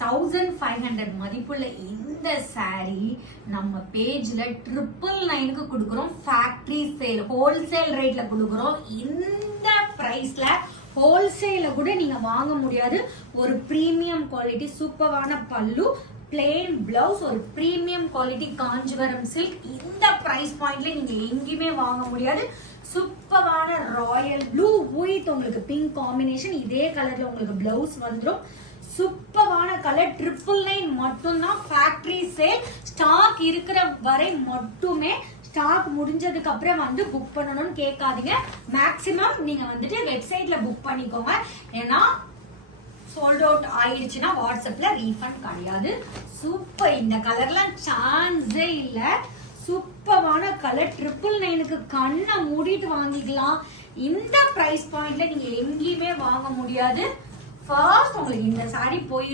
1500 மதிப்புள்ள இந்த saree நம்ம பேஜ்ல 999க்கு கொடுக்குறோம். ஃபேக்டரி சேல் ஹோல்சேல் ரேட்ல கொடுக்குறோம். இந்த பிரைஸ்ல ஹோல்சேல கூட நீங்க வாங்க முடியாது. ஒரு பிரீமியம் குவாலிட்டி சூப்பரான பல்லு, பிளெயின் பிளவுஸ், ஒரு பிரீமியம் குவாலிட்டி காஞ்சிபுரம் சில்க். இந்த பிரைஸ் பாயிண்ட்ல நீங்க எங்கேயுமே வாங்க முடியாது. சூப்பரான ராயல் ப்ளூ வித் உங்களுக்கு பிங்க் காம்பினேஷன். இதே கலர்ல உங்களுக்கு பிளவுஸ் வந்துடும். சூப்பரான கலர். 999 மட்டும்தான். Factory sale. ஸ்டாக் இருக்கிற வரை மட்டுமே. ஸ்டாக் முடிஞ்சதுக்கு அப்புறம் வந்து புக் பண்ணணும்னு கேட்காதீங்க. மேக்ஸிமம் நீங்க வந்துட்டு வெப்சைட்ல புக் பண்ணிக்கோங்க. ஏன்னா சோல்ட் அவுட் ஆயிடுச்சுன்னா வாட்ஸ்அப்ல ரீஃபண்ட் கிடையாது. சூப்பர். இந்த கலர்லாம் சான்ஸே இல்ல. சூப்பரான கலர். 999க்கு கண்ணை மூடிட்டு வாங்கிக்கலாம். இந்த பிரைஸ் பாயிண்ட்ல நீங்க எங்கேயுமே வாங்க முடியாது. ஃபர்ஸ்ட் உங்களுக்கு இந்த சாரி போய்